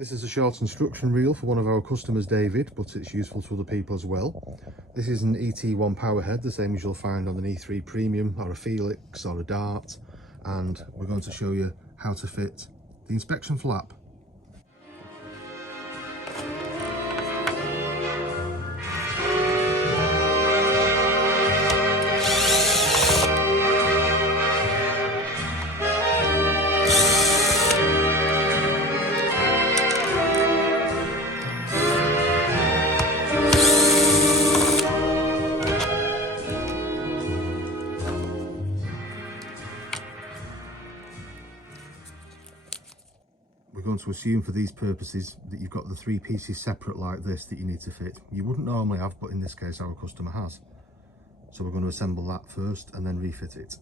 This is a short instruction reel for one of our customers, David, but it's useful to other people as well. This is an ET1 power head, the same as you'll find on an E3 Premium or a Felix or a Dart, and we're going to show you how to fit the inspection flap. We're going to assume for these purposes that you've got the three pieces separate like this that you need to fit. You wouldn't normally have, but in this case our customer has. So we're going to assemble that first and then refit it.